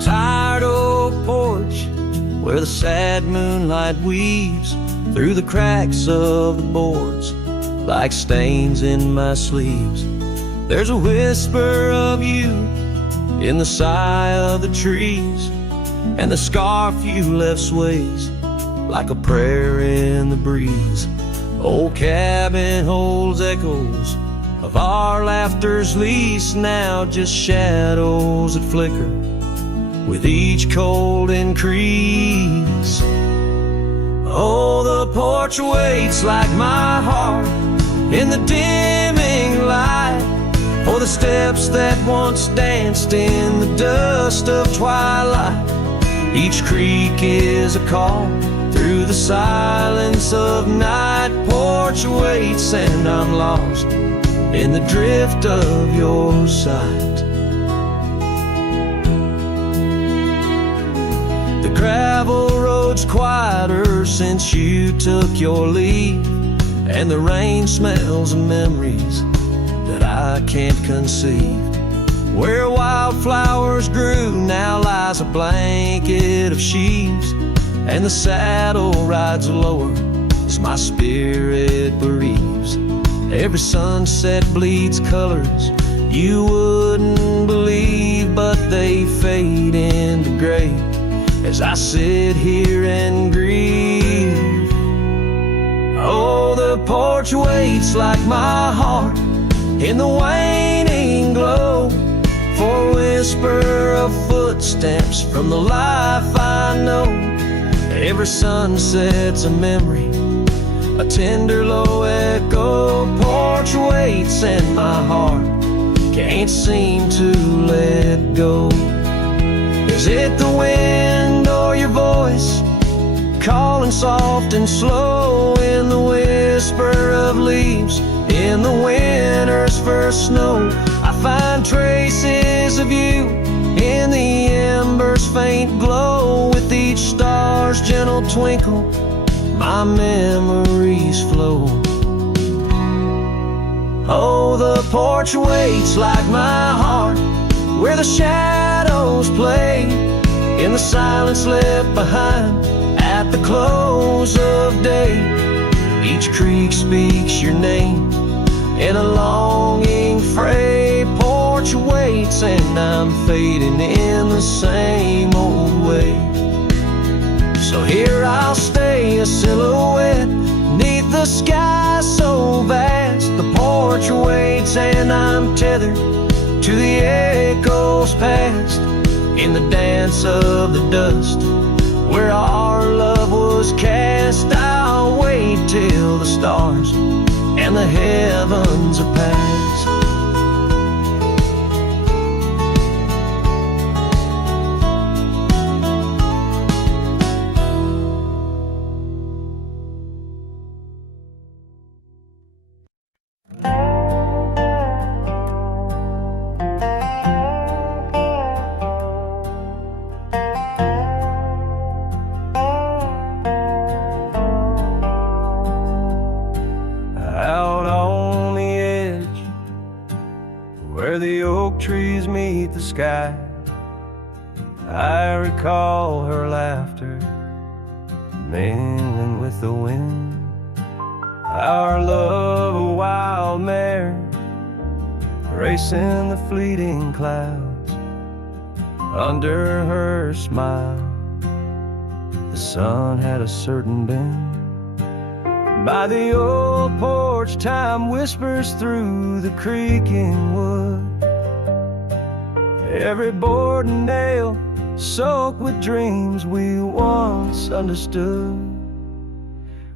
tired old porch where the sad moonlight weaves through the cracks of the boards like stains in my sleeves. There's a whisper of you in the sigh of the trees, and the scarf you left sways like a prayer in the breeze. Old cabin holds echoes of our laughter's lease, now just shadows that flicker with each cold increase. Oh, the porch waits like my heart in the dimming light for the steps that once danced in the dust of twilight. Each creak is a call through the silence of night. Porch waits and I'm lost in the drift of your sight. The gravel road's quieter since you took your leave, and the rain smells of memories that I can't conceive. Where wildflowers grew now lies a blanket of sheaves, and the saddle rides lower as my spirit bereaves. Every sunset bleeds colors you wouldn't believe, but they fade into gray as I sit here and grieve. Oh, the porch waits like my heart in the waning glow for a whisper of footsteps from the life I know. Every sunset's a memory, a tender low echo. Porch waits and my heart can't seem to let go. Is it the wind or your voice calling soft and slow in the whisper of leaves in the winter's first snow? I find traces of you in the embers' faint glow. With each star's gentle twinkle, my memories flow. Oh, the porch waits like my heart where the shadows play in the silence left behind at the close of day. Each creek speaks your name in a longing fray. Porch waits and I'm fading in the same old way. So here I'll stay, a silhouette neath the sky so vast. The porch waits and I'm tethered to the echoes past. In the dance of the dust where our love was cast, I'll wait till the stars and the heavens are past. Where the oak trees meet the sky, I recall her laughter mingling with the wind. Our love a wild mare racing the fleeting clouds. Under her smile the sun had a certain bend. By the old porch time whispers through the creaking wood. Every board and nail soaked with dreams we once understood.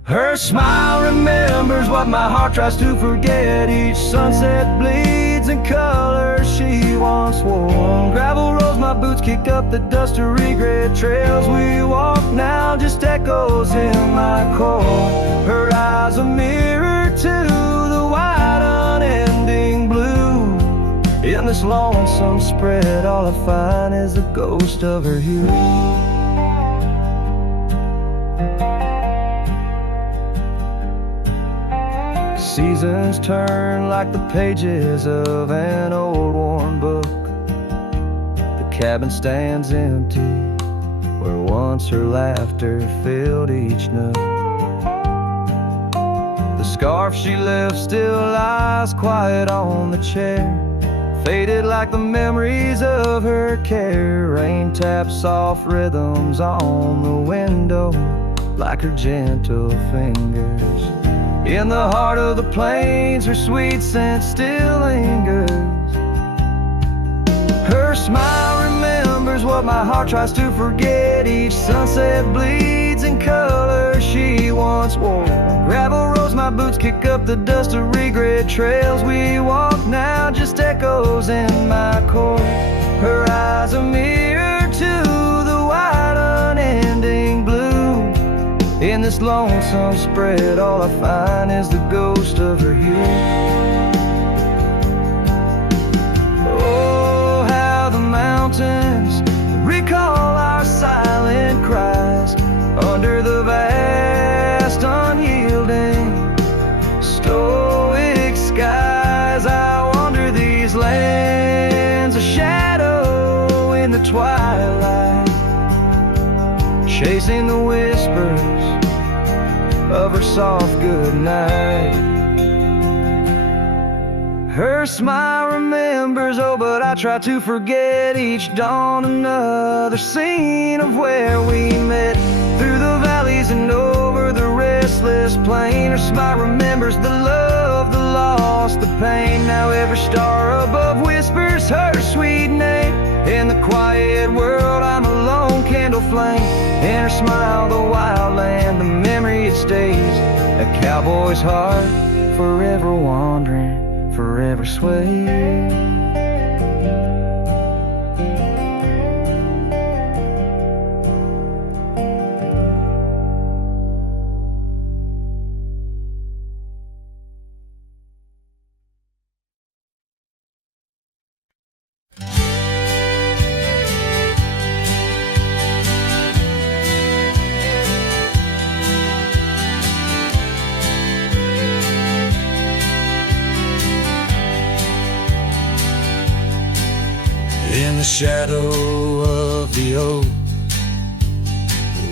Her smile remembers what my heart tries to forget. Each sunset bleeds in colors she once wore. Gravel roads my boots kick up the dust to regret. Trails we walk now just echoes in my core. Her eyes a mirror to the wide unending blue. In this lonesome spread all I find is the ghost of her hue. Seasons turn like the pages of an old worn book. The cabin stands empty, where once her laughter filled each nook. The scarf she left still lies quiet on the chair, faded like the memories of her care. Rain taps soft rhythms on the window, like her gentle fingers. In the heart of the plains, her sweet scent still lingers. Her smile remembers what my heart tries to forget. Each sunset bleeds in color she once wore. Gravel roads my boots kick up the dust of regret. Trails we walk now just echoes in my core. Her eyes a mirror to the wide unending blue. In this lonesome spread, all I find is the ghost of her hue. Oh, how the mountains recall our silent cries under the vast, unyielding, stoic skies. I wander these lands, a shadow in the twilight, chasing the whispers of her soft goodnight. Her smile remembers, oh, but I try to forget. Each dawn another scene of where we met, through the valleys and over the restless plain. Her smile remembers the love, the loss, the pain. Now every star above whispers her sweet name. In the quiet world I'm a lone candle flame. In her smile the wild land, the memory it stays. A cowboy's heart, forever wandering, forever swaying. In the shadow of the oak,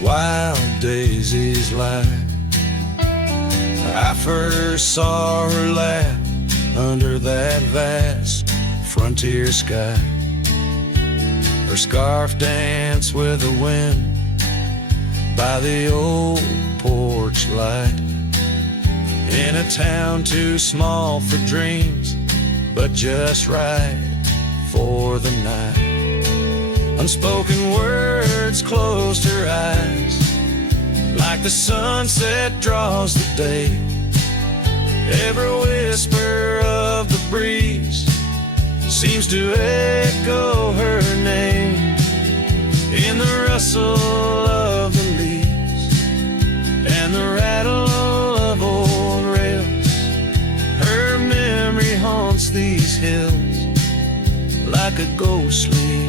wild daisies lie. I first saw her laugh under that vast frontier sky. Her scarf danced with the wind by the old porch light. In a town too small for dreams, but just right for the night. Unspoken words closed her eyes, like the sunset draws the day. Every whisper of the breeze seems to echo her name. In the rustle of the leaves and the rattle of old rails, her memory haunts these hills like a ghostly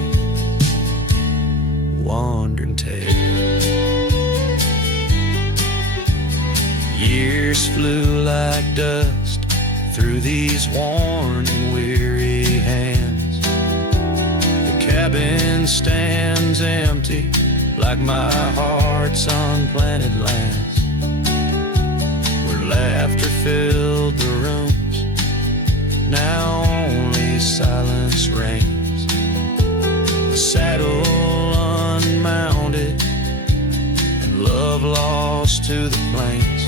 wandering tale. Years flew like dust through these worn and weary hands. The cabin stands empty like my heart's unplanted lands, where laughter filled the rooms, now only silence reigns. The saddle unmounted and love lost to the plains.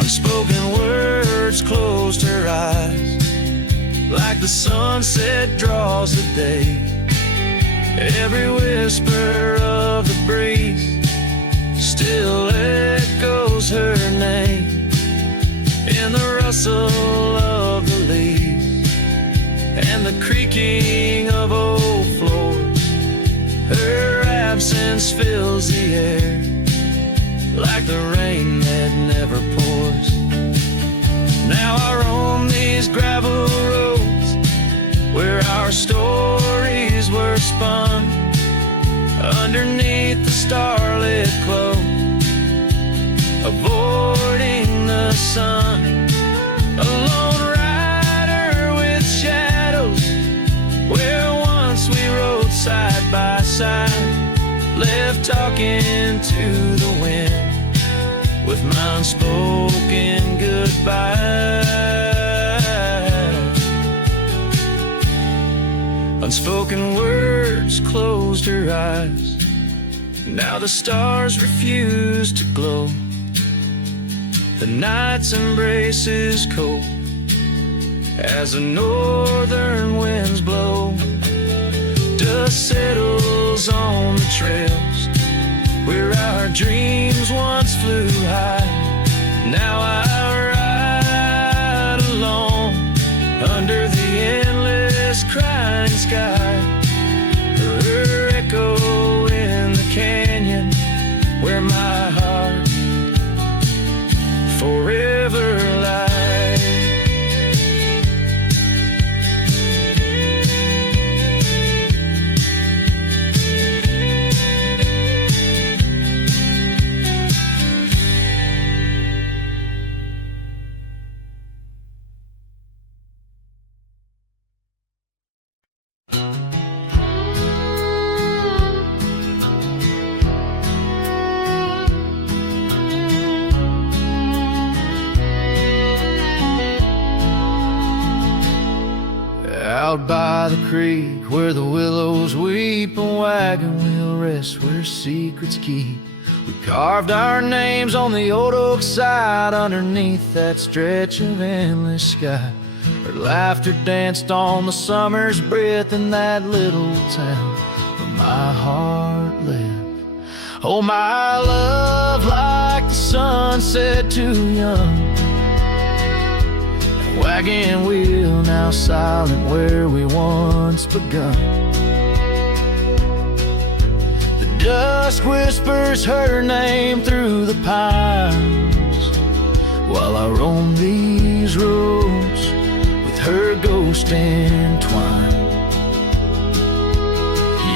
Unspoken words closed her eyes, like the sunset draws the day. Every whisper of the breeze still echoes her name. In the rustle of the leaves and the creaking of old floors, her absence fills the air like the rain that never pours. Now I roam these gravel roads where our stories were spun, underneath the starlit cloak, avoiding the sun. A lone rider with shadows where once we rode side talking to the wind with my unspoken goodbye. Unspoken words closed her eyes. Now the stars refuse to glow. The night's embrace is cold as the northern winds blow. Dust settles on the trails where our dreams once flew high. Now I ride alone under the endless crying sky. Her echo in the canyon where my heart forever lies. Out by the creek where the willows weep, a wagon wheel rests where secrets keep. We carved our names on the old oak side underneath that stretch of endless sky. Her laughter danced on the summer's breath in that little town where my heart lived. Oh, my love, like the sunset too young. Wagon wheel now silent where we once begun. The dusk whispers her name through the pines while I roam these roads with her ghost entwined.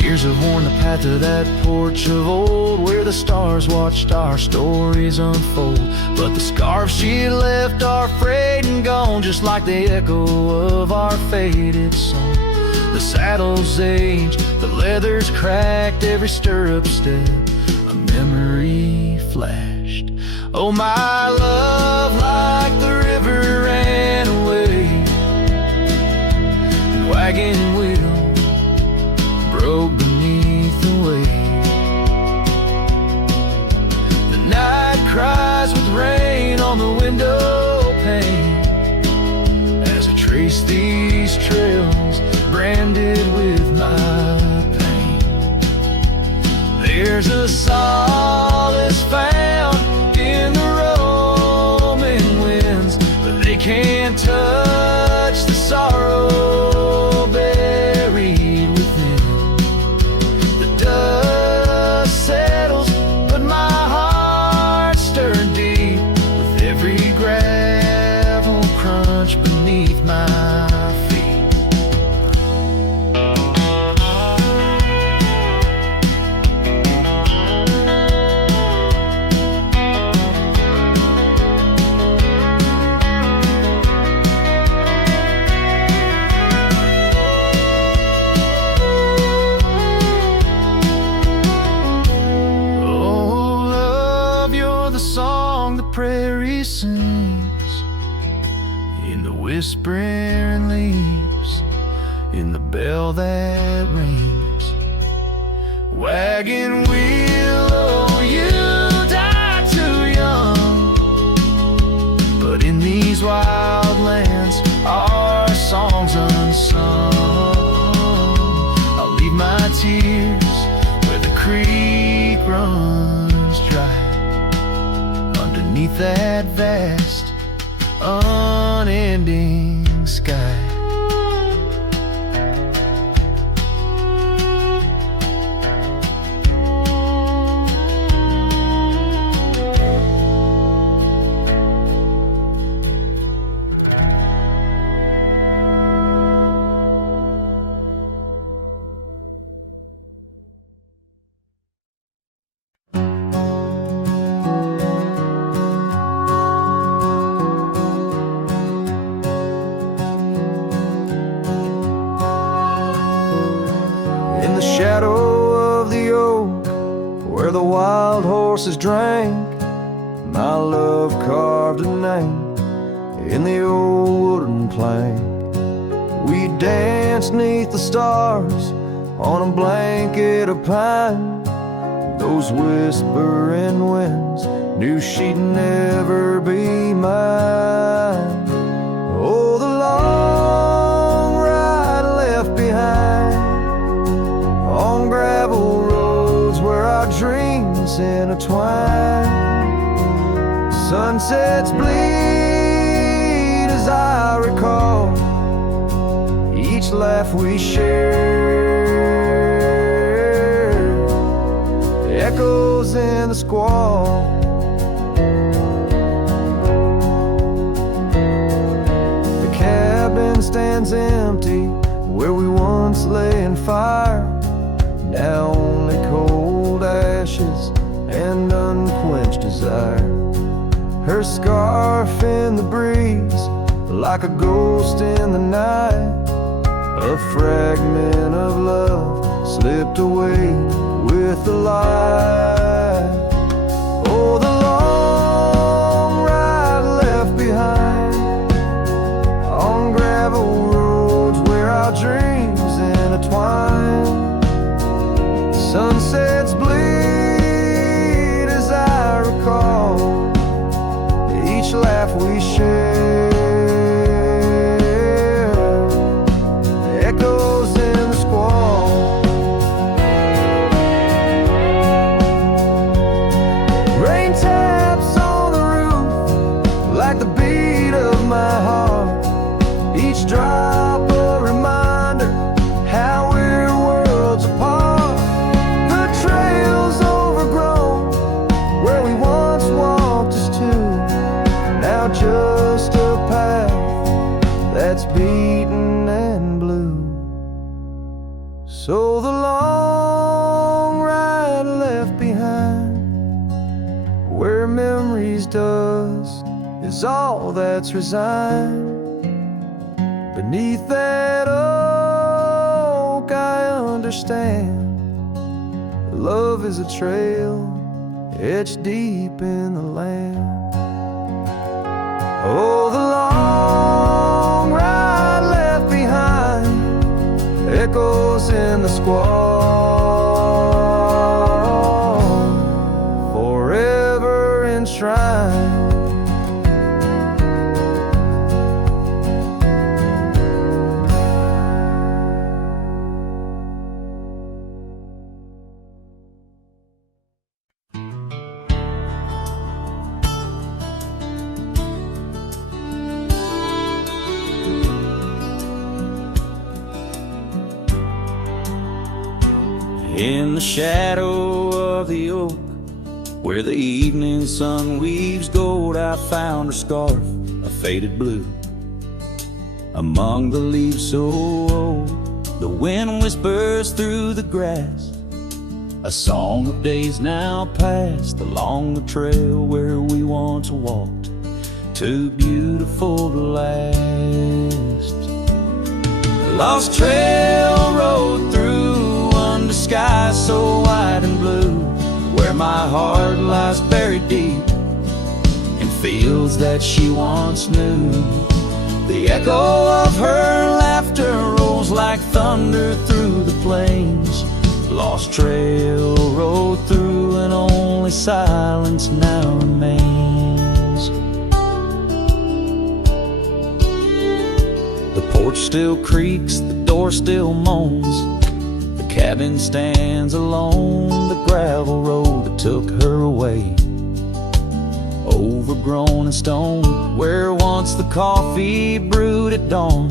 Years have worn the path to that porch of old where the stars watched our stories unfold. But the scarves she left are frayed and gone, just like the echo of our faded song. The saddle's aged, the leather's cracked, every stirrup step a memory flashed. Oh, my love, like the river ran away, and wagon wheel broke beneath the weight. The night cries with rain on the window pane as I trace these trails branded with my pain. There's a solace found in the roaming winds, but they can't touch the sorrow buried within. The dust settles, but my heart stirred deep with every gravel crunch beneath my feet. Prairie sings in the whispering leaves, in the bell that rings. Wagon wheel, oh, you died too young, but in these wild lands our songs unsung. I'll leave my tears where the creek runs dry, beneath that vast, unending sky. where the wild horses drank. My love carved a name in the old wooden plank. We danced 'neath the stars on a blanket of pine. Those whispering winds knew she'd never be mine. Oh, the long ride left behind on gravel roads where our dreams intertwine. Sunsets bleed as I recall each laugh we shared, echoes in the squall. The cabin stands empty where we once lay in fire, now only cold ashes and unquenched desire. Her scarf in the breeze, like a ghost in the night. A fragment of love slipped away with the light. Oh, the long ride left behind on gravel roads where our dreams intertwine. Sunsets bleed as I recall each laugh we share, echoes in the squall. Rain taps on the roof like the beat of my heart, each drop a reminder how we're worlds apart. The trail's overgrown where we once walked as two, now just a path that's beaten and blue. So the long ride left behind where memory's dust is all that's resigned. Beneath that oak I understand love is a trail etched deep in the land. Oh, the long ride left behind, echoes in the squall, forever enshrined. In the shadow of the oak, where the evening sun weaves gold, I found her scarf, a faded blue. Among the leaves so old, the wind whispers through the grass, a song of days now past, along the trail where we once walked, too beautiful to last. The lost trail rode through under skies so wide and blue, where my heart lies buried deep in fields that she once knew. The echo of her laughter rolls like thunder through the plains. Lost trail rode through and only silence now remains. The porch still creaks, the door still moans, cabin stands alone, the gravel road that took her away, overgrown and stone, where once the coffee brewed at dawn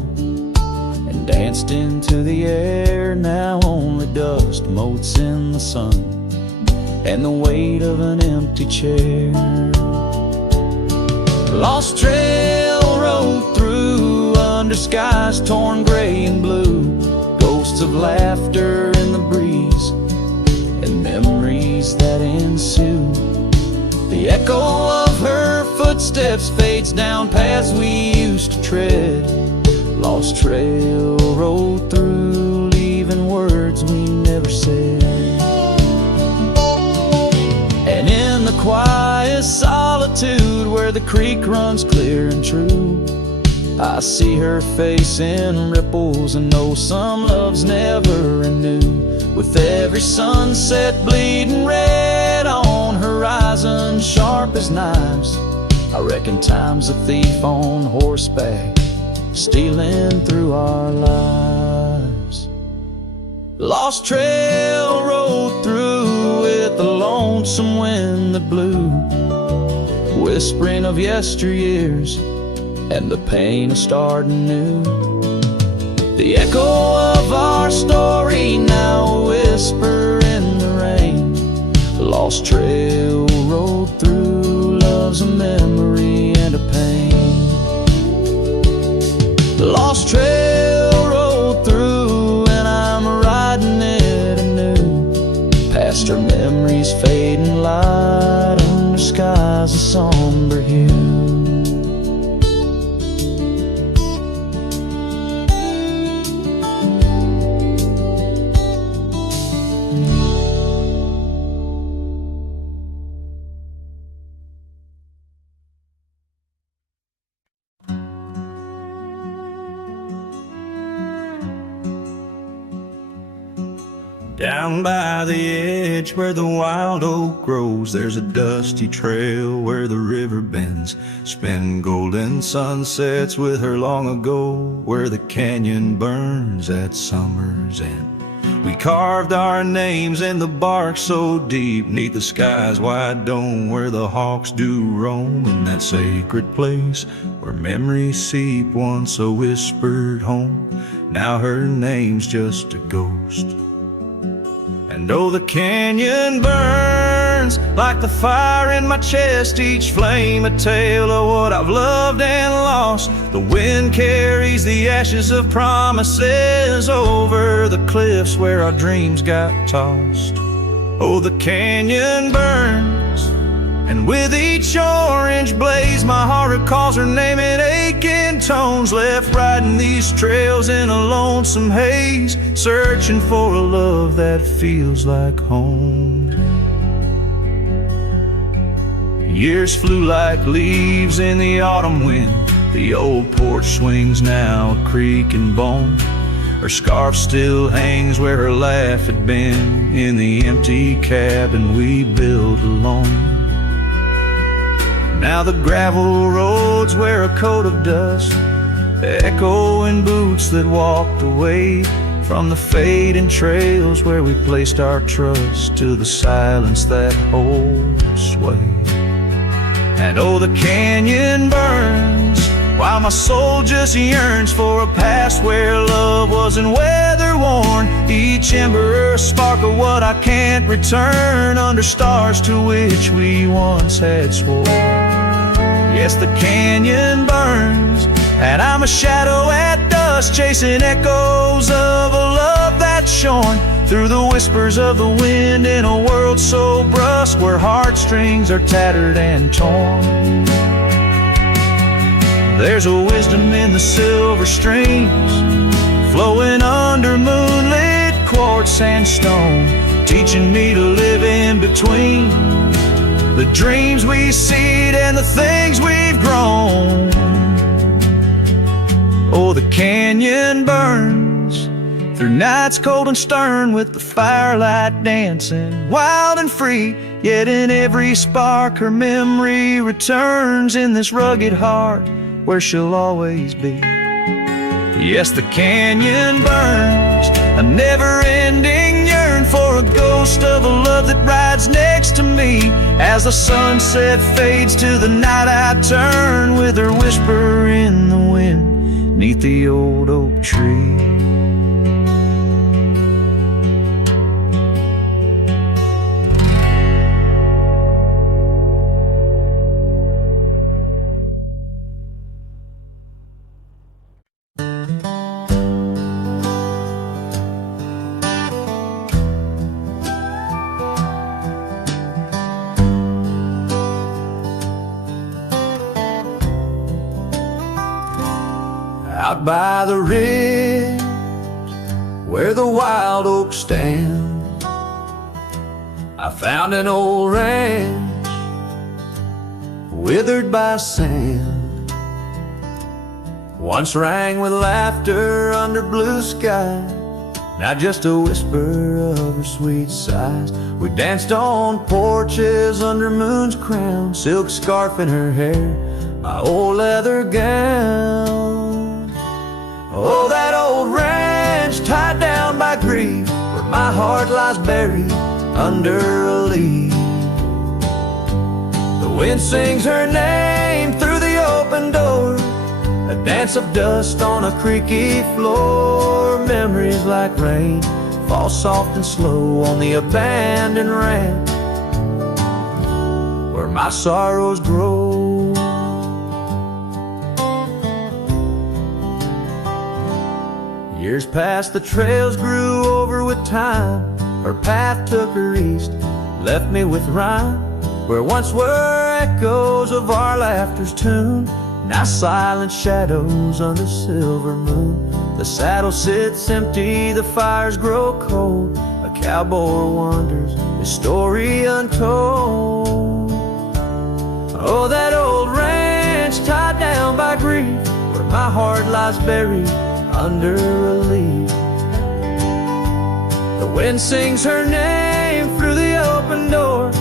and danced into the air, now only dust motes in the sun and the weight of an empty chair. Lost trail rode through under skies torn gray and blue, ghosts of laughter in the breeze and memories that ensue. The echo of her footsteps fades down paths we used to tread. Lost trail rode through, leaving words we never said. quiet solitude where the creek runs clear and true. I see her face in ripples and know some loves never renew. With every sunset bleeding red on horizon sharp as knives, I reckon time's a thief on horseback, stealing through our lives. Lost trail rode through with the lonesome wind that blew, whispering of yesteryears and the pain of starting new. The echo of our story now a whisper in the rain. Lost trail rode through, love's a memory and a pain. Lost trail rode through and I'm riding it anew, past her memories fading light under skies of somber hue. Down by the edge where the wild oak grows, there's a dusty trail where the river bends, spin golden sunsets with her long ago, where the canyon burns at summer's end. We carved our names in the bark so deep, 'neath the sky's wide dome, where the hawks do roam, in that sacred place where memories seep, once a whispered home, now her name's just a ghost. And oh, the canyon burns like the fire in my chest, each flame a tale of what I've loved and lost. The wind carries the ashes of promises over the cliffs where our dreams got tossed. Oh, the canyon burns, and with each orange blaze my heart recalls her name in aching tones, left riding these trails in a lonesome haze, searching for a love that feels like home. Years flew like leaves in the autumn wind, the old porch swings now a creak and bone. Her scarf still hangs where her laugh had been, in the empty cabin we built alone. Now the gravel roads wear a coat of dust, echoing boots that walked away from the fading trails where we placed our trust, to the silence that holds sway. And oh, the canyon burns while my soul just yearns for a past where love wasn't weather worn, each ember a spark of what I can't return, under stars to which we once had sworn. Yes, the canyon burns, and I'm a shadow at dusk, chasing echoes of a love that's shorn through the whispers of the wind, in a world so brusque where heartstrings are tattered and torn. There's a wisdom in the silver streams flowing under moonlit quartz and stone, teaching me to live in between the dreams we seed and the things we've grown. Oh, the canyon burns through nights cold and stern, with the firelight dancing wild and free, yet in every spark her memory returns, in this rugged heart where she'll always be. Yes, the canyon burns, a never-ending yearn for a ghost of a love that rides next to me. As the sunset fades to the night I turn, with her whisper in the wind 'neath the old oak tree. Out by the ridge where the wild oaks stand, I found an old ranch withered by sand, once rang with laughter under blue sky. Now just a whisper of her sweet sighs. We danced on porches under moon's crown, silk scarf in her hair, my old leather gown. Oh, that old ranch tied down by grief, where my heart lies buried under a leaf. The wind sings her name through the open door, a dance of dust on a creaky floor. Memories like rain fall soft and slow on the abandoned ranch where my sorrows grow. Years passed, the trails grew over with time. Her path took her east, left me with rhyme, where once were echoes of our laughter's tune, now silent shadows under silver moon. The saddle sits empty, the fires grow cold, a cowboy wanders, his story untold. Oh, that old ranch tied down by grief, where my heart lies buried under a leaf. The wind sings her name through the open door,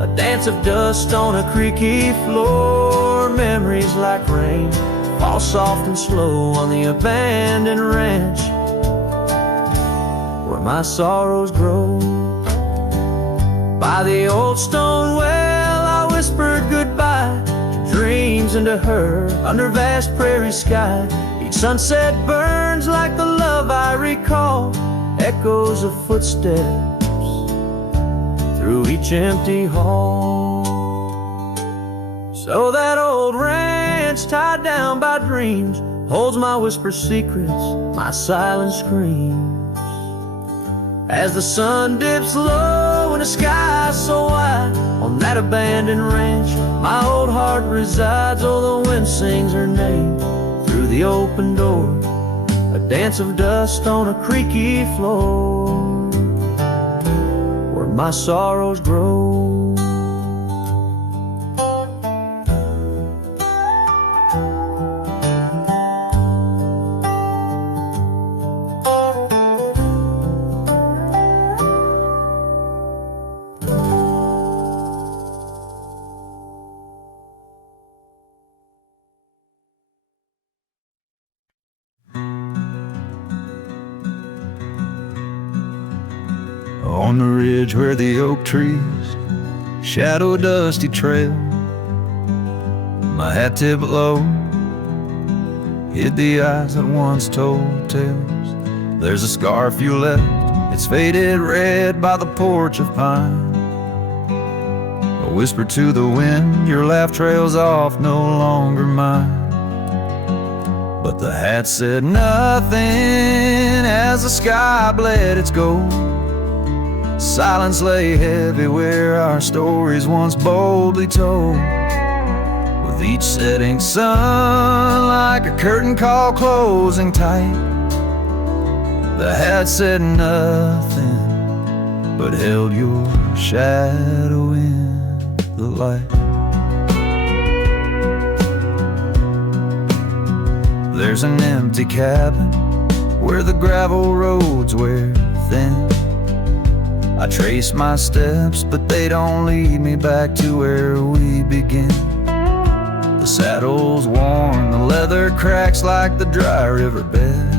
a dance of dust on a creaky floor. Memories like rain fall soft and slow on the abandoned ranch where my sorrows grow. By the old stone well I whispered goodbye to dreams and to her under vast prairie sky. Each sunset burns like the love I recall, echoes of footsteps through each empty hall. So that old ranch tied down by dreams holds my whispered secrets, my silent screams. As the sun dips low in a sky so wide, on that abandoned ranch my old heart resides. Oh, the wind sings her name through the open door, a dance of dust on a creaky floor where my sorrows grow. On the ridge where the oak trees shadow a dusty trail, my hat tipped low hid the eyes that once told tales. There's a scarf you left, it's faded red by the porch of pine. I whisper to the wind, your laugh trails off, no longer mine. But the hat said nothing as the sky bled its gold. Silence lay heavy where our stories once boldly told. With each setting sun like a curtain call closing tight, the hat said nothing but held your shadow in the light. There's an empty cabin where the gravel roads wear thin. I trace my steps, but they don't lead me back to where we begin. The saddle's worn, the leather cracks like the dry riverbed.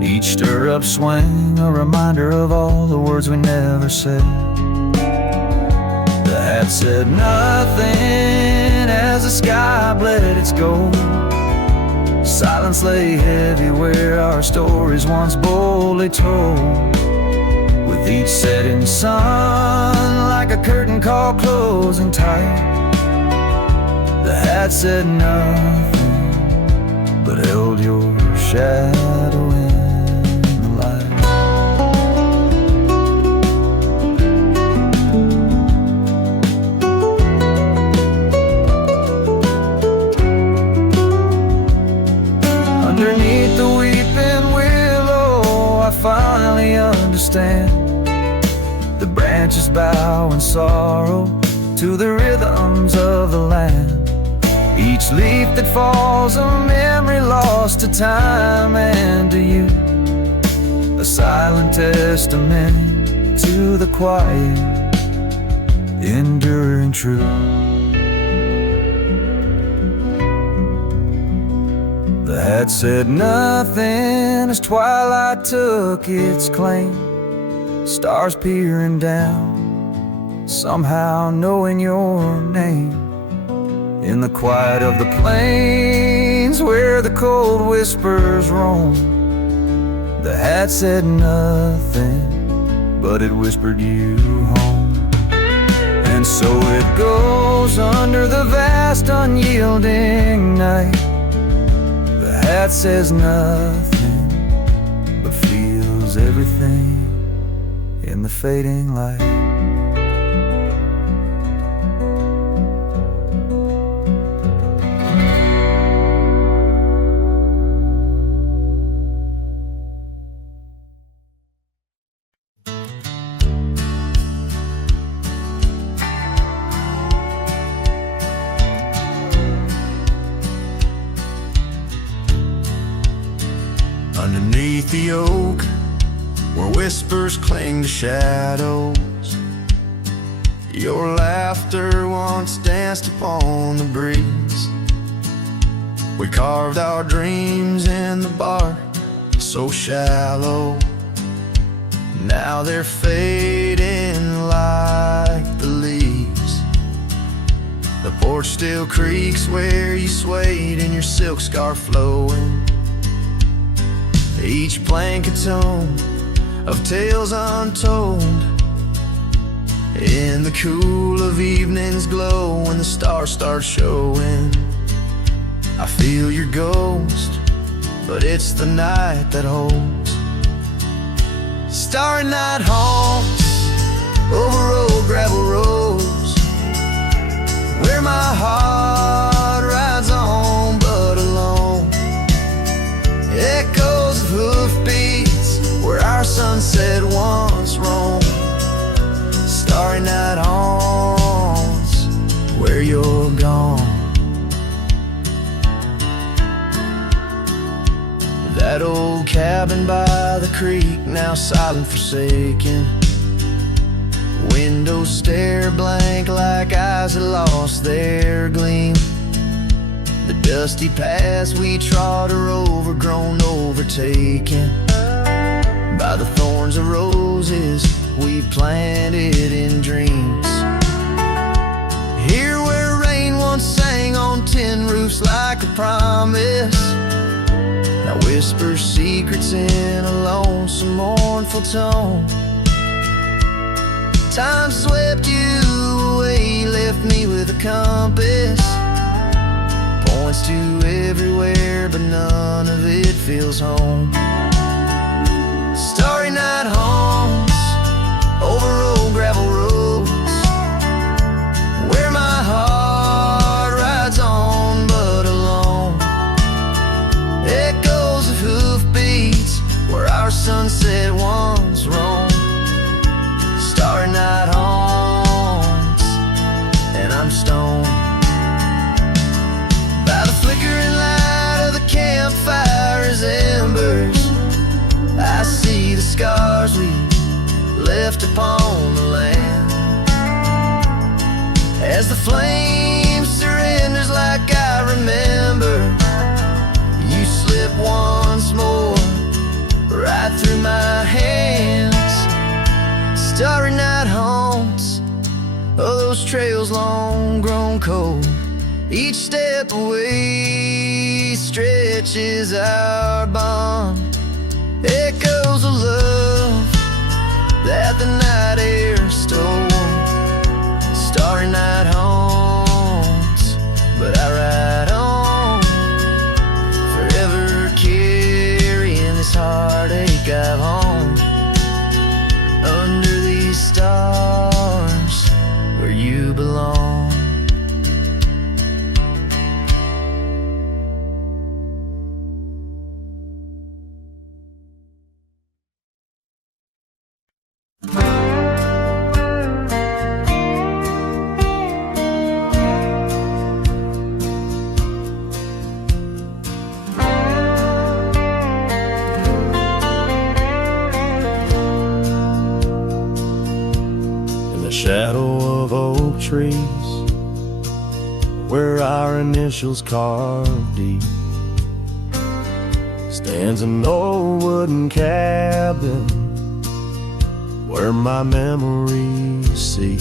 Each stirrup swing, a reminder of all the words we never said. The hat said nothing as the sky bled its gold. Silence lay heavy where our stories once boldly told. With each setting sun like a curtain call closing tight, the hat said nothing but held your shadow in the light. Underneath the weeping willow I finally understand. The branches bow in sorrow to the rhythms of the land. Each leaf that falls, a memory lost to time and to you, a silent testament to the quiet, enduring truth. The hat said nothing as twilight took its claim, stars peering down, somehow knowing your name. In the quiet of the plains where the cold whispers roam, the hat said nothing, but it whispered you home. And so it goes under the vast unyielding night. The hat says nothing, but feels everything in the fading light. Underneath the oak, where whispers cling to shadows, your laughter once danced upon the breeze. We carved our dreams in the bark, so shallow. Now they're fading like the leaves. The porch still creaks where you swayed in your silk scarf flowing. Each plank a tone of tales untold. In the cool of evening's glow, when the stars start showing, I feel your ghost, but it's the night that holds. Starry night haunts over old gravel roads, where my heart rides on but alone. Echoes of hoofbeats where our sunset once roamed. Starry night haunts where you're gone. That old cabin by the creek, now silent, forsaken. Windows stare blank like eyes that lost their gleam. The dusty paths we trod are overgrown, overtaken by the thorns of roses we planted in dreams. Here where rain once sang on tin roofs like a promise, now whispers secrets in a lonesome, mournful tone. Time swept you away, left me with a compass. Points to everywhere, but none of it feels home. Starry night haunts over old gravel roads, where my heart rides on but alone. Echoes of hoofbeats where our sunset once roamed. Starry night haunts, and I'm stoned. Flickering light of the campfire's embers, I see the scars we left upon the land. As the flame surrenders like I remember, you slip once more right through my hands. Starry night haunts, oh, those trails long grown cold. Each step away stretches our bond. Echoes of love that the night air stole. Starry night haunts, but I ride on, forever carrying this heartache I've owned. Under these stars where you belong. trees where our initials carved deep stands an old wooden cabin where my memories see.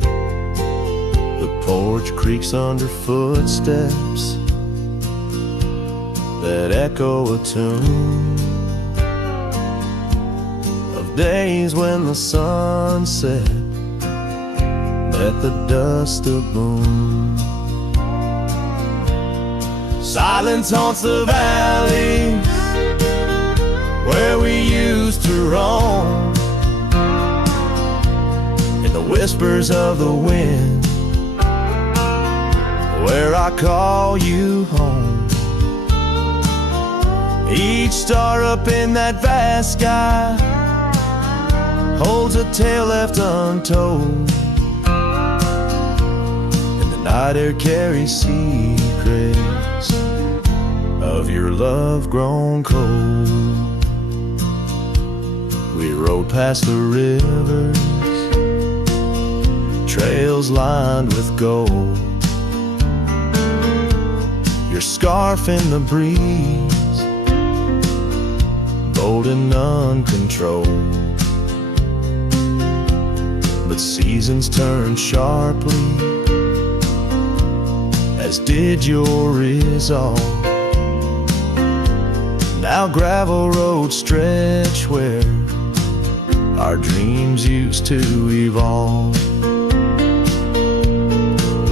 The porch creaks under footsteps that echo a tune of days when the sun set at the dust of moon. Silence haunts the valley where we used to roam, in the whispers of the wind where I call you home. Each star up in that vast sky holds a tale left untold, and the night air carries secrets of your love grown cold. We rode past the rivers, trails lined with gold, your scarf in the breeze, bold and uncontrolled. But seasons turn sharply, as did your resolve. Now gravel roads stretch where our dreams used to evolve.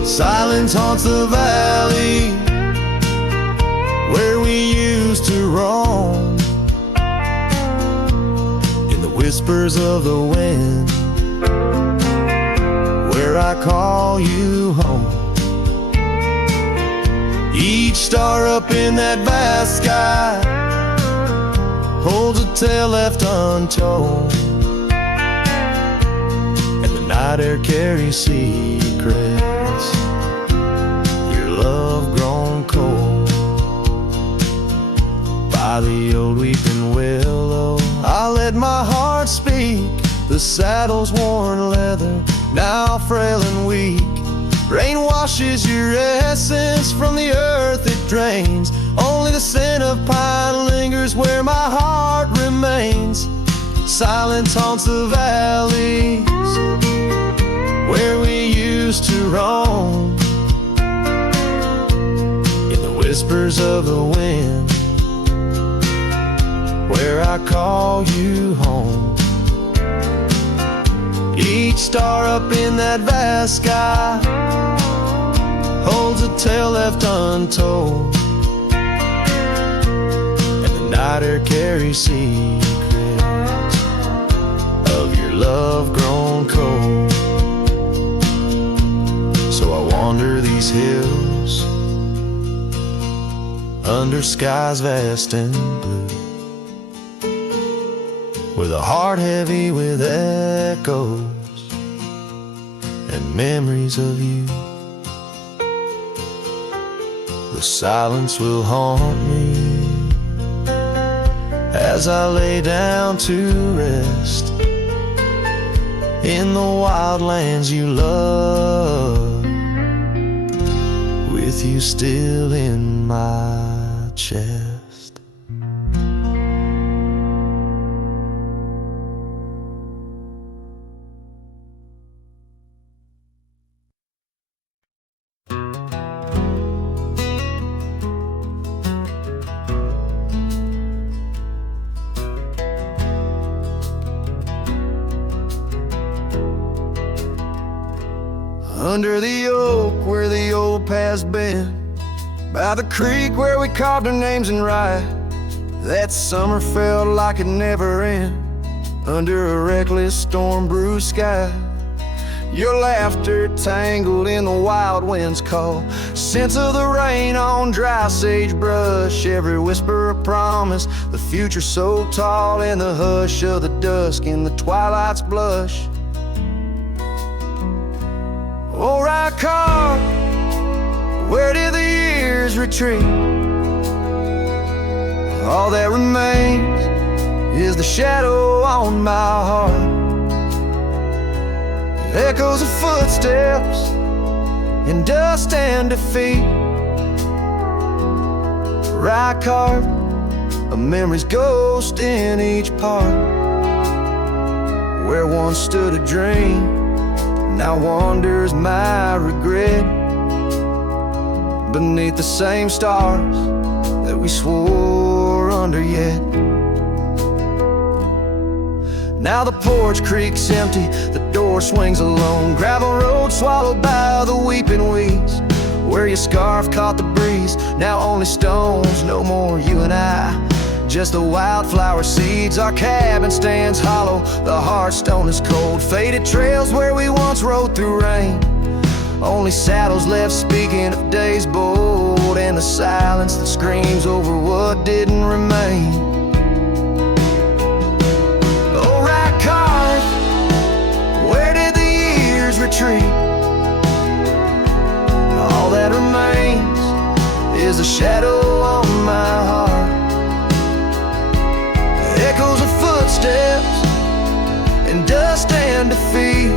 Silence haunts the valley where we used to roam, in the whispers of the wind where I call you home. Each star up in that vast sky holds a tale left untold, and the night air carries secrets, your love grown cold. By the old weeping willow I let my heart speak, the saddle's worn leather now frail and weak. Rain washes your essence from the earth it drains, only the scent of pine lingers where my heart remains. Silence haunts the valleys where we used to roam, in the whispers of the wind where I call you home. Each star up in that vast sky holds a tale left untold, and the night air carries secrets of your love grown cold. So I wander these hills under skies vast and blue, with a heart heavy with echoes and memories of you. The silence will haunt me as I lay down to rest in the wild lands you love, with you still in my chest. Under the oak where the old path's been, by the creek where we carved our names in rye, that summer felt like it never end, under a reckless storm-bruised sky. Your laughter tangled in the wild wind's call, scents of the rain on dry sagebrush, every whisper a promise, the future so tall, in the hush of the dusk, in the twilight's blush. Oh, right car, where did the years retreat? All that remains is the shadow on my heart. Echoes of footsteps in dust and defeat. Rye cart, a memory's ghost in each part. Where once stood a dream, now wanders my regret. Beneath the same stars that we swore under yet. Now the porch creaks empty, the door swings alone. Gravel road swallowed by the weeping weeds. Where your scarf caught the breeze, now only stones, no more you and I. Just the wildflower seeds, our cabin stands hollow. The hearthstone is cold, faded trails where we once rode through rain. Only saddles left speaking of days bold, and the silence that screams over what didn't remain. Oh, right card, where did the years retreat? All that remains is a shadow on my heart. Echoes of footsteps in dust and defeat.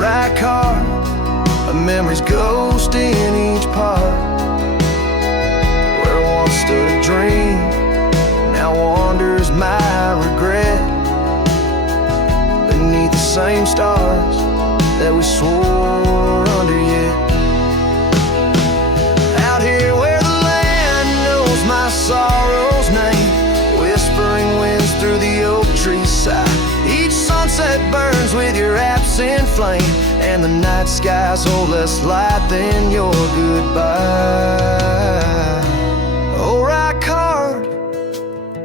Right car, a memory's ghost in each part. Where once stood a dream, now wanders my regret. Beneath the same stars that we swore under yet. Out here where the land knows my sorrow's name, whispering winds through the oak trees sigh. Each sunset burns with your absent flame, and the night skies hold less light than your goodbye. Oh, right card,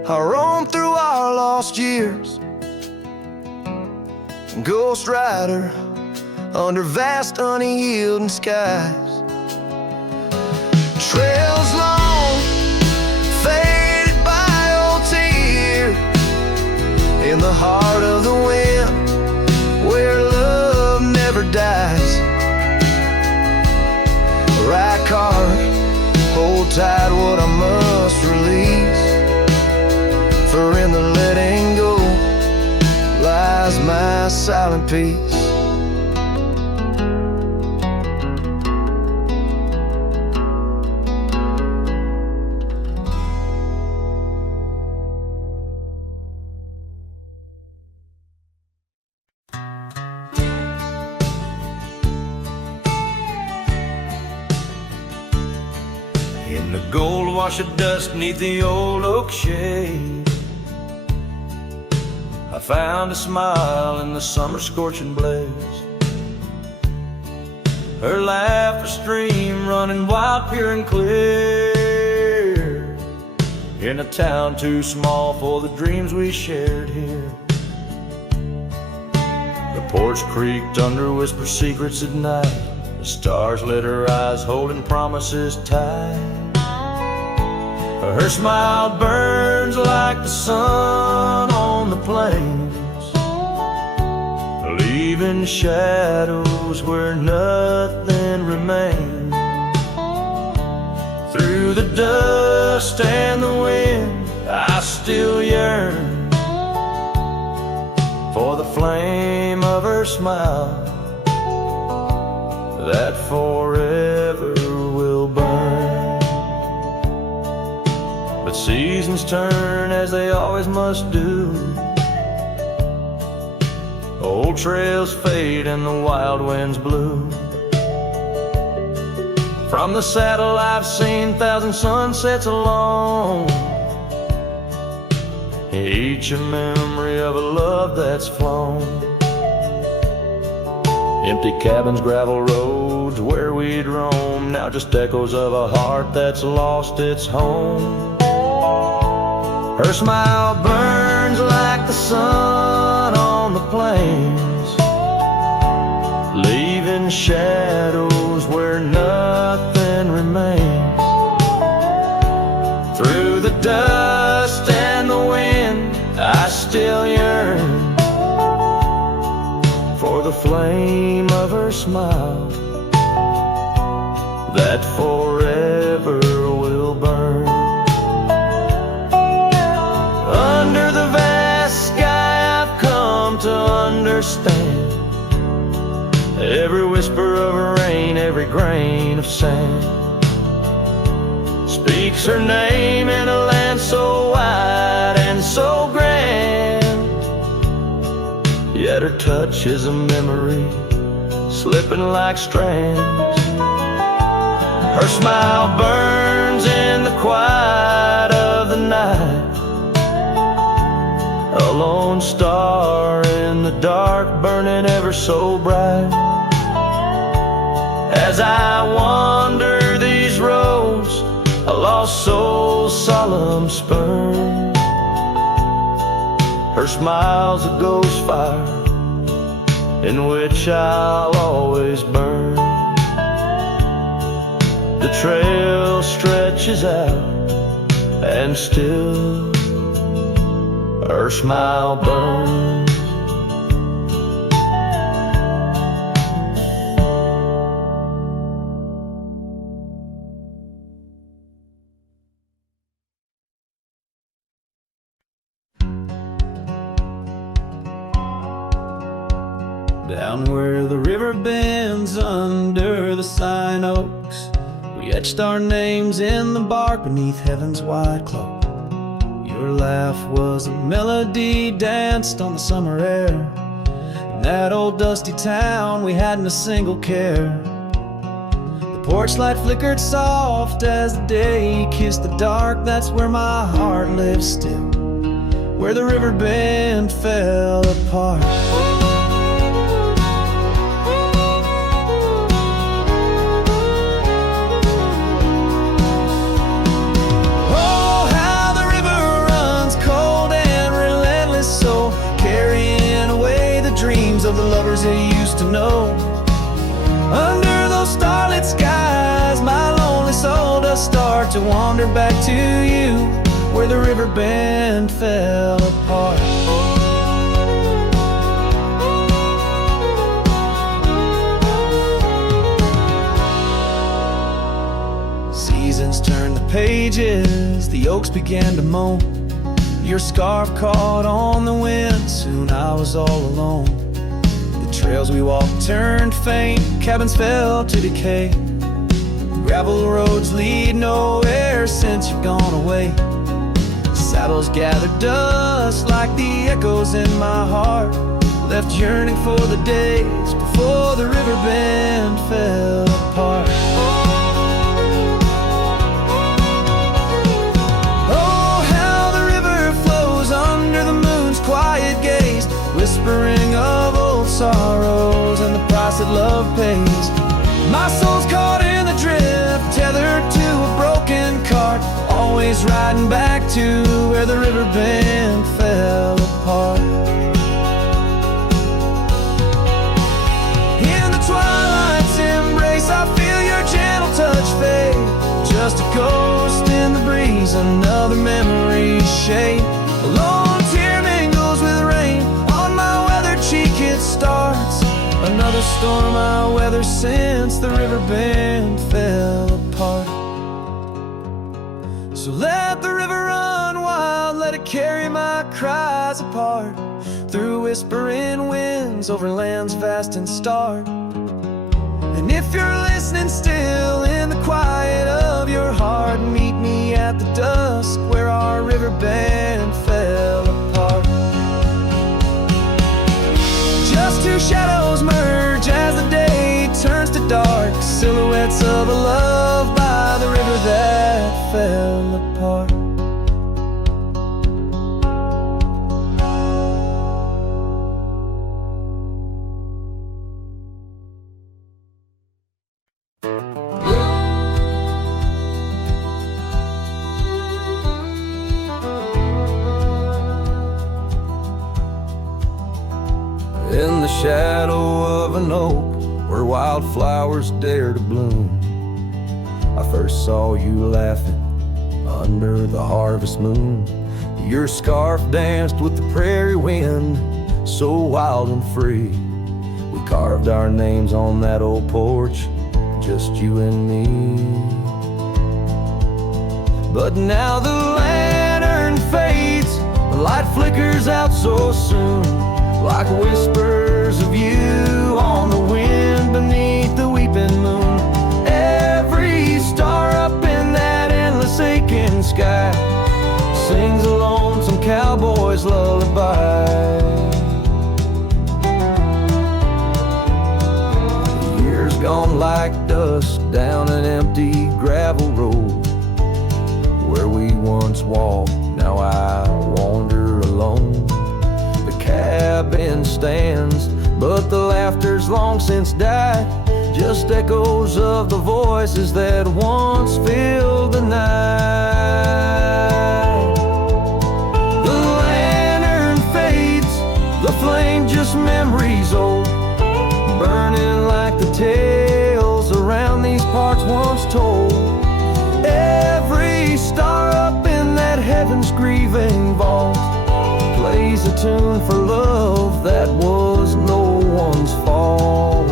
I roam through our lost years. Ghost rider under vast unyielding skies. Trails long, faded by old tears. In the heart of the wind, where love never dies. Right card, hold tight what I must release. For in the letting go lies my silent peace. In the gold wash of dust neath the old oak shade, I found a smile in the summer scorching blaze. Her laugh a stream running wild, pure and clear, in a town too small for the dreams we shared here. The porch creaked under whispered secrets at night. The stars lit her eyes holding promises tight. Her smile burns like the sun on the plains, leaving shadows where nothing remains. Through the dust and the wind, I still yearn for the flame of her smile that forever will burn. But seasons turn as they always must do. Old trails fade and the wild winds blow. From the saddle I've seen 1,000 sunsets alone, each a memory of a love that's flown. Empty cabins, gravel roads where we'd roam, now just echoes of a heart that's lost its home. Her smile burns like the sun on the plains, leaving shadows where nothing remains. Through the dust and the wind, I still yearn for the flame of her smile that forever will burn. Under the vast sky I've come to understand Every whisper of rain, every grain of sand speaks her name in a land so wide and so grand. Yet her touch is a memory slipping like strands. Her smile burns in the quiet of the night, a lone star in the dark, burning ever so bright. As I wander these roads, a lost soul's solemn spurn, her smile's a ghost fire in which I'll always burn. The trail stretches out and still her smile burns. Down where the river bends under the sign oaks, we etched our names in the bark beneath heaven's wide cloak. Your laugh was a melody danced on the summer air. In that old dusty town we hadn't a single care. The porch light flickered soft as the day kissed the dark. That's where my heart lives still, where the river bend fell apart. Of the lovers they used to know. Under those starlit skies, my lonely soul does start to wander back to you, where the river bend fell apart. Seasons turned the pages, the oaks began to moan. Your scarf caught on the wind, soon I was all alone. Trails we walked turned faint, cabins fell to decay. Gravel roads lead nowhere since you've gone away. Saddles gathered dust like the echoes in my heart, left yearning for the days before the river bend fell apart. Oh, how the river flows under the moon's quiet gaze, whispering of old sorrows and the price that love pays. My soul's caught in the drift, tethered to a broken cart, always riding back to where the river bend fell apart. In the twilight's embrace, I feel your gentle touch fade. Just a ghost in the breeze, another memory's shade. A lone tear mingles with rain on my weathered cheek, it starts another storm I weather since the river bend fell apart. So let the river run wild, let it carry my cries apart, through whispering winds, over lands vast and stark. And if you're listening still in the quiet of your heart, meet me at the dusk where our river bend fell apart. Just two shadows merge as the day turns to dark, silhouettes of a love by the river that fell apart. In the shadow of an oak where wildflowers dare to bloom, I first saw you laughing under the harvest moon. Your scarf danced with the prairie wind, so wild and free. We carved our names on that old porch, just you and me. But now the lantern fades, the light flickers out so soon, like whispers of you on the wind beneath sky sings a lonesome cowboy's lullaby. Years gone like dust down an empty gravel road where we once walked, now I wander alone. The cabin stands, but the laughter's long since died, just echoes of the voices that once filled the night. The lantern fades, the flame just memories old, burning like the tales around these parts once told. Every star up in that heaven's grieving vault plays a tune for love that was no one's fault.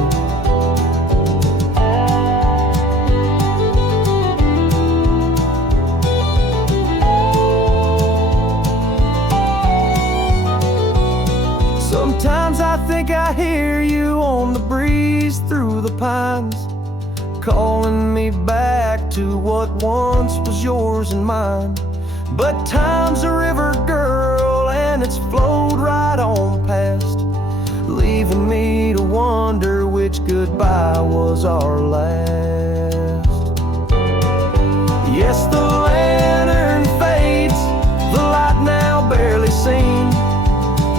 Sometimes I think I hear you on the breeze through the pines, calling me back to what once was yours and mine. But time's a river, girl, and it's flowed right on past, leaving me to wonder which goodbye was our last. Yes, the lantern fades, the light now barely seen,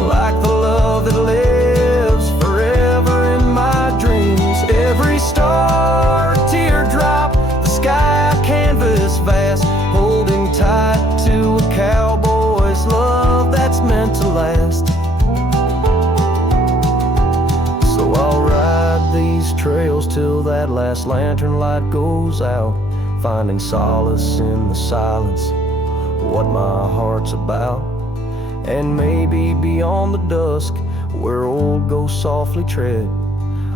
like the love that lives forever in my dreams. Every star, teardrop, the sky, canvas vast, holding tight to a cowboy's love that's meant to last. So I'll ride these trails till that last lantern light goes out, finding solace in the silence, what my heart's about. And maybe beyond the dusk, where old ghosts softly tread,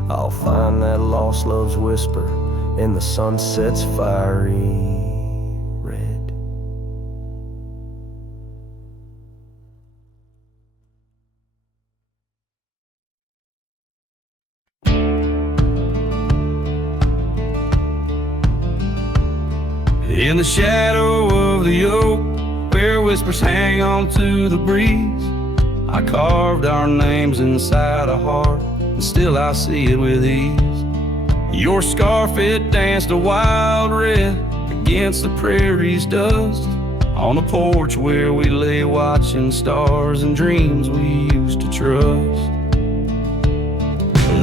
I'll find that lost love's whisper in the sunset's fiery red. In the shadow of the oak, where whispers hang on to the breeze, I carved our names inside a heart, and still I see it with ease. Your scarf, it danced a wild red against the prairie's dust, on the porch where we lay watching stars and dreams we used to trust.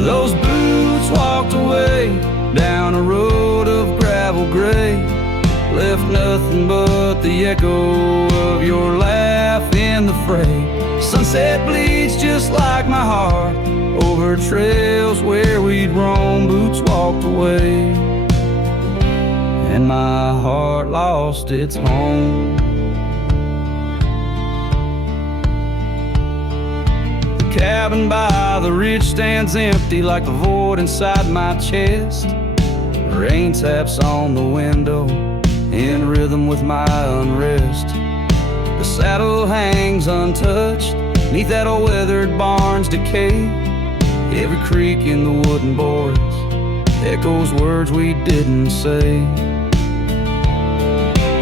Those boots walked away down a road of gravel gray, left nothing but the echo of your laugh in the fray. Sunset bleeds just like my heart over trails where we'd roam. Boots walked away and my heart lost its home. The cabin by the ridge stands empty like the void inside my chest. Rain taps on the window in rhythm with my unrest. The saddle hangs untouched neath that old weathered barn's decay. Every creak in the wooden boards echoes words we didn't say.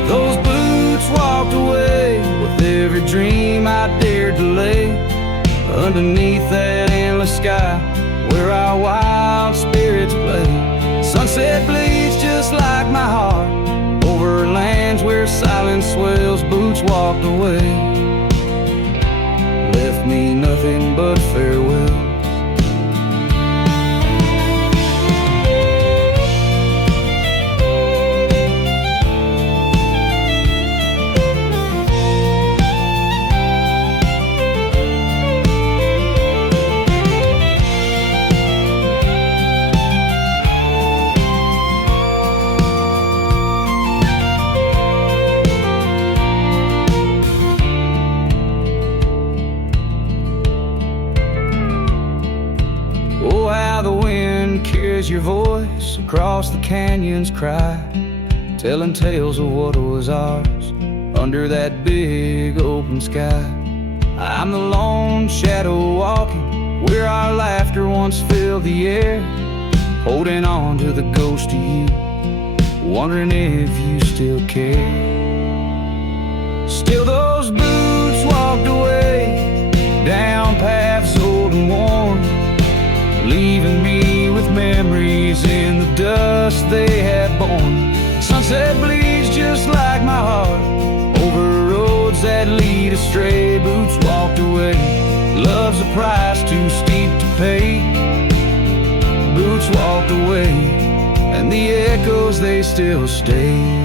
Those boots walked away with every dream I dared to lay underneath that endless sky where our wild spirits play. Sunset bleeds just like my heart over lands where silence swells. Boots walked away, left me nothing but farewell. Your voice across the canyon's cry, telling tales of what was ours under that big open sky. I'm the lone shadow walking where our laughter once filled the air, holding on to the ghost of you, wondering if you still care. Still those boots walked away down paths old and worn, leaving me with memories in the dust they had borne. Sunset bleeds just like my heart over roads that lead astray. Boots walked away, love's a price too steep to pay. Boots walked away, and the echoes they still stay.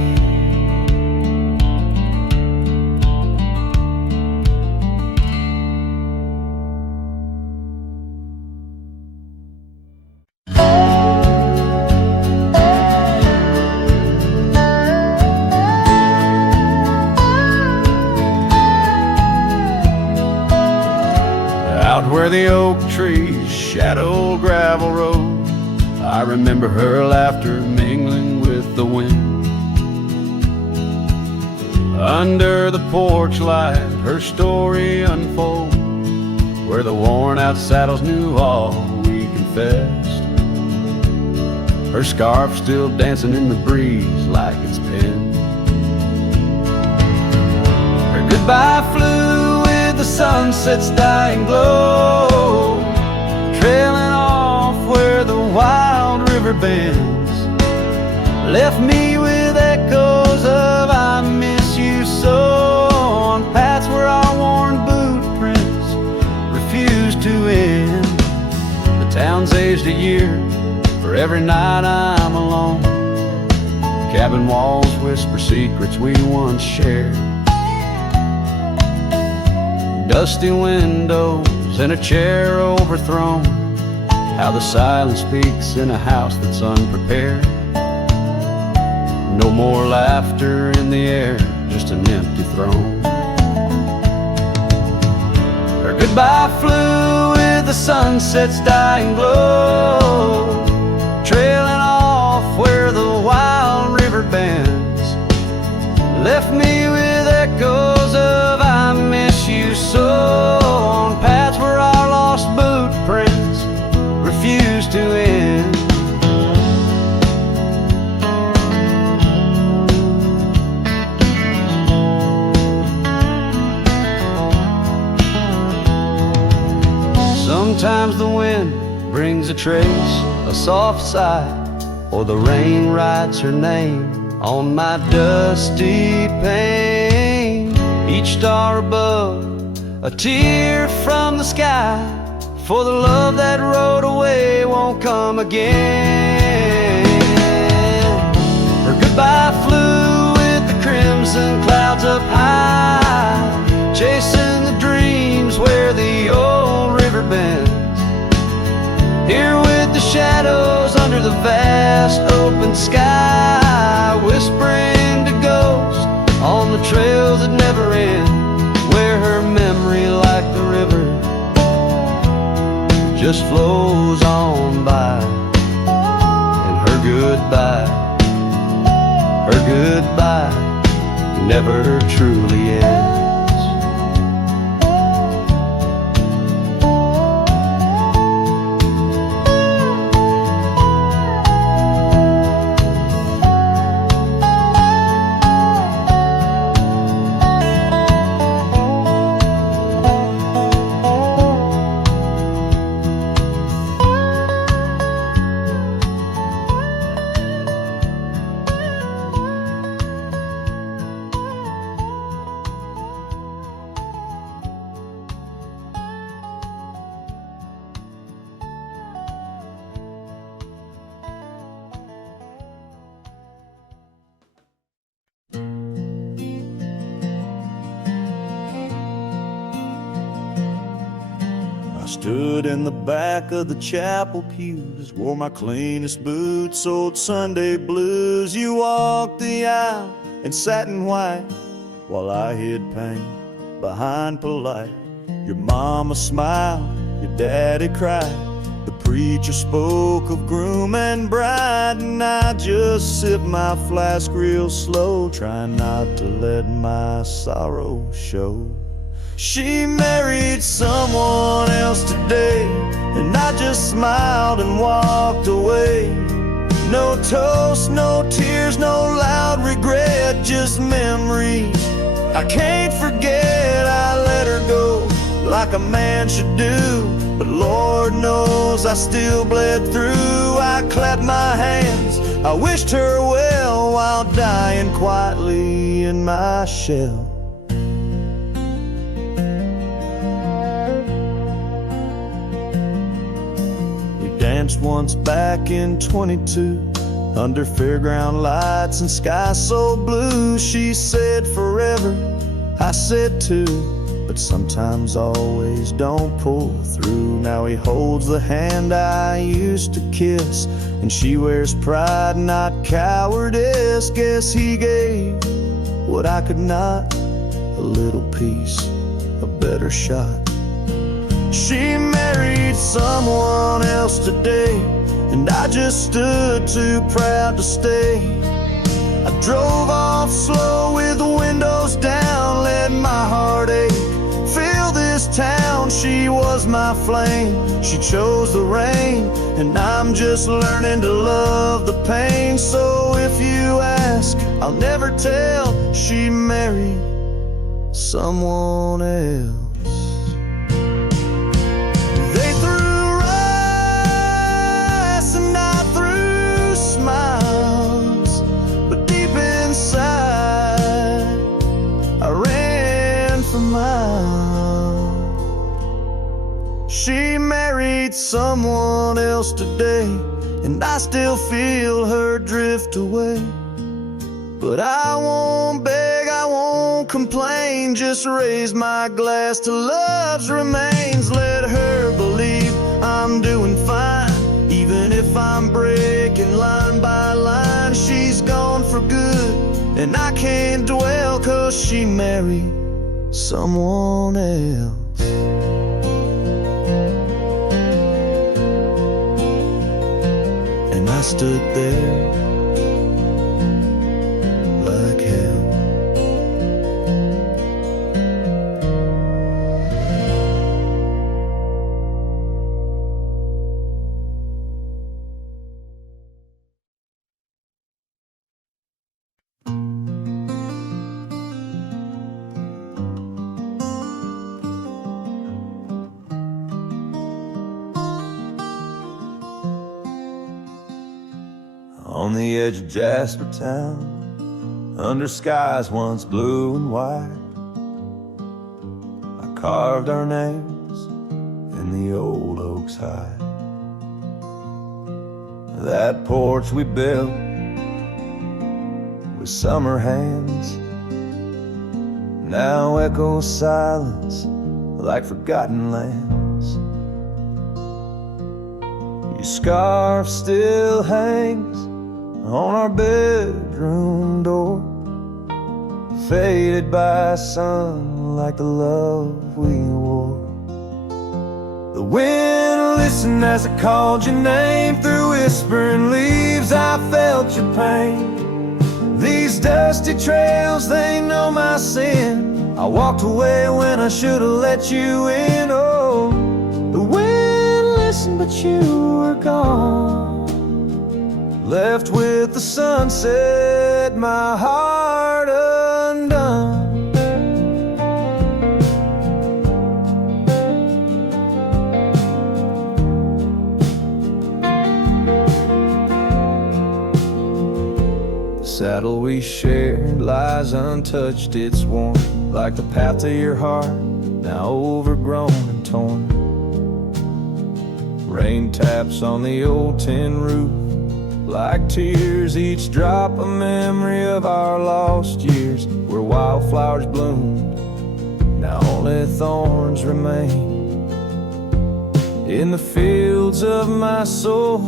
Where the oak trees shadow gravel road, I remember her laughter mingling with the wind. Under the porch light, her story unfolds, where the worn out saddles knew all we confessed. Her scarf still dancing in the breeze like it's pinned. Her goodbye flew with the sunset's dying glow, trailing off where the wild river bends, left me with echoes of I miss you so, on paths where our worn boot prints refuse to end. The town's aged a year for every night I'm alone. Cabin walls whisper secrets we once shared. Dusty windows and a chair overthrown, how the silence speaks in a house that's unprepared. No more laughter in the air, just an empty throne. Her goodbye flew with the sunset's dying glow, trailing off where the wild river bends, left me with echoes of I miss you so, on paths where our lost boot prints refuse to end. Sometimes the wind brings a trace, a soft sigh, or the rain writes her name on my dusty pane. Each star above, a tear from the sky, for the love that rode away won't come again. Her goodbye flew with the crimson clouds up high, chasing the dreams where the old river bends. Here with the shadows under the vast open sky, whispering to ghosts on the trails that never end, where her memory like the river just flows on by, and her goodbye never truly ends. Stood in the back of the chapel pews, wore my cleanest boots, old Sunday blues. You walked the aisle in satin white, while I hid pain behind polite. Your mama smiled, your daddy cried, the preacher spoke of groom and bride, and I just sipped my flask real slow, trying not to let my sorrow show. She married someone else today, and I just smiled and walked away. No toast, no tears, no loud regret, just memories I can't forget I let her go like a man should do, but Lord knows I still bled through. I clapped my hands, I wished her well while dying quietly in my shell. We danced once back in 22 under fairground lights and sky so blue. She said forever, I said too, but sometimes always don't pull through. Now he holds the hand I used to kiss, and she wears pride, not cowardice. Guess he gave what I could not, a little piece, a better shot. She married someone else today, and I just stood too proud to stay. I drove off slow with the windows down, let my heart ache fill this town. She was my flame, she chose the rain, and I'm just learning to love the pain. So if you ask, I'll never tell. She married someone else. They threw rice and I threw smiles, but deep inside I ran for miles. She married someone else today, and I still feel her drift away. But I won't beg, I won't complain, just raise my glass to love's remains. Let her believe I'm doing fine, even if I'm breaking line by line. She's gone for good, and I can't dwell, 'cause she married someone else. And I stood there like hell. On the edge of Jasper Town, under skies once blue and white, I carved our names in the old oak's hide. That porch we built with summer hands now echoes silence like forgotten lands. Your scarf still hangs on our bedroom door, faded by sun like the love we wore. The wind listened as I called your name. Through whispering leaves I felt your pain. These dusty trails, they know my sin. I walked away when I should have let you in. Oh, the wind listened but you were gone, left with the sunset, my heart undone. The saddle we shared lies untouched, it's warm like the path to your heart, now overgrown and torn. Rain taps on the old tin roof like tears, each drop a memory of our lost years, where wildflowers bloomed, now only thorns remain. In the fields of my soul,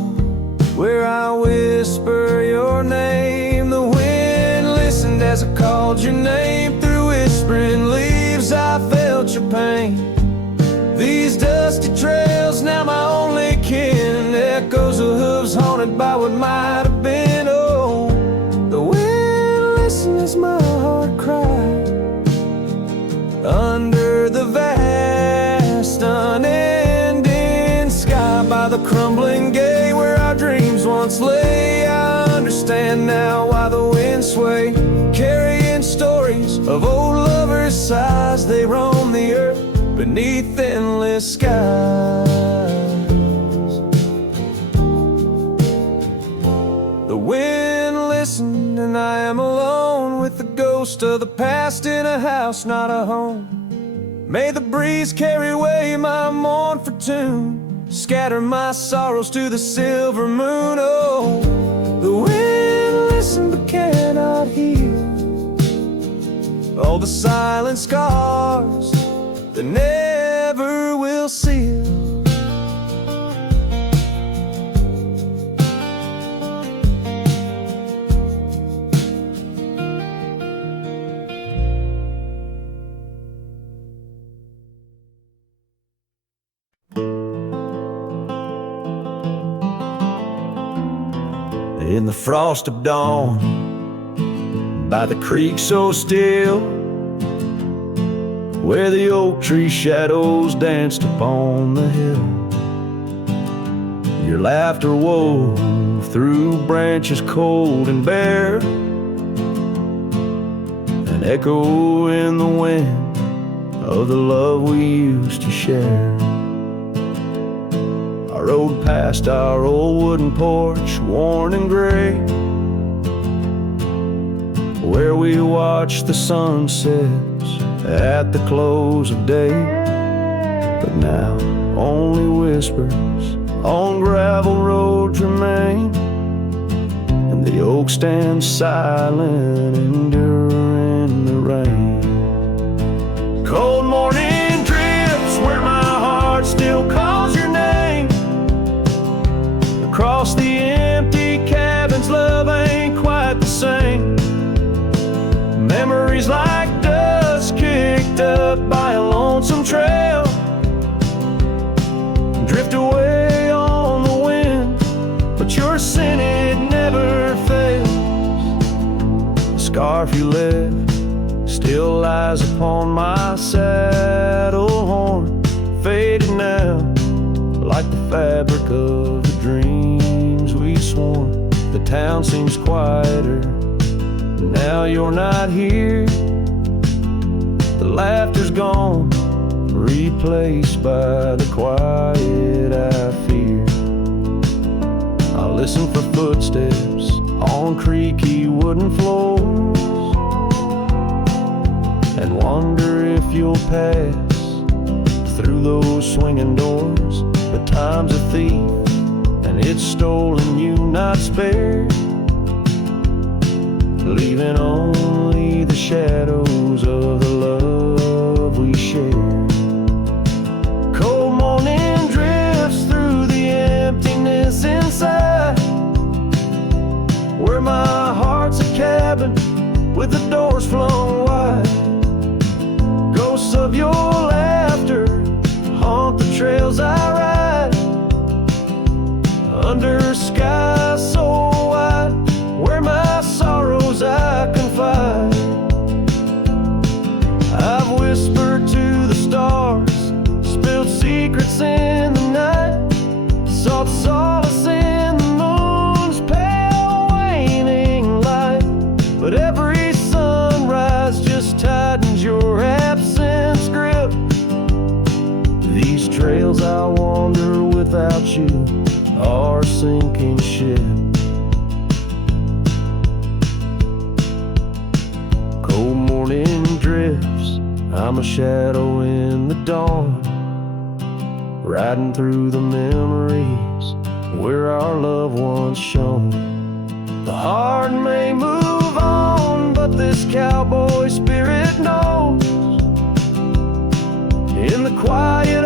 where I whisper your name, the wind listened as I called your name. Through whispering leaves I felt your pain. These dusty trails, now my only kin, echoes of hooves haunted by what might have been. Oh, the wind listened as my heart cried under the vast unending sky, by the crumbling gate where our dreams once lay. I understand now why the winds sway, carrying stories of old love endless sighs, they roam the earth beneath endless skies. The wind listened, and I am alone with the ghost of the past in a house, not a home. May the breeze carry away my mournful tune, scatter my sorrows to the silver moon. Oh, the wind listened but cannot hear all the silent scars that never will seal. In the frost of dawn, by the creek so still, where the oak tree shadows danced upon the hill, your laughter wove through branches cold and bare, an echo in the wind of the love we used to share. I rode past our old wooden porch, worn and gray, where we watched the sunsets at the close of day. But now only whispers on gravel roads remain, and the oak stands silent, enduring the rain. Cold morning drifts where my heart still calls your name. Across the empty cabins, love ain't quite the same. Memories like dust kicked up by a lonesome trail drift away on the wind, but your scent, it never fails. The scarf you left still lies upon my saddle horn, faded now like the fabric of the dreams we sworn. The town seems quieter now you're not here. The laughter's gone, replaced by the quiet I fear. I listen for footsteps on creaky wooden floors, and wonder if you'll pass through those swinging doors. But time's a thief, and it's stolen you, not spared, leaving only the shadows of the love we shared. Cold morning drifts through the emptiness inside, where my heart's a cabin with the doors flung wide. Ghosts of your laughter haunt the trails I ride, under skies so wide, where my sorrows I confide. I've whispered to the stars, spilled secrets in the night, sought solace in the moon's pale waning light. But every sunrise just tightens your absence grip. These trails I wander without you are a sinking ship. Cold morning drifts, I'm a shadow in the dawn, riding through the memories where our love once shone. The heart may move on, but this cowboy spirit knows, in the quiet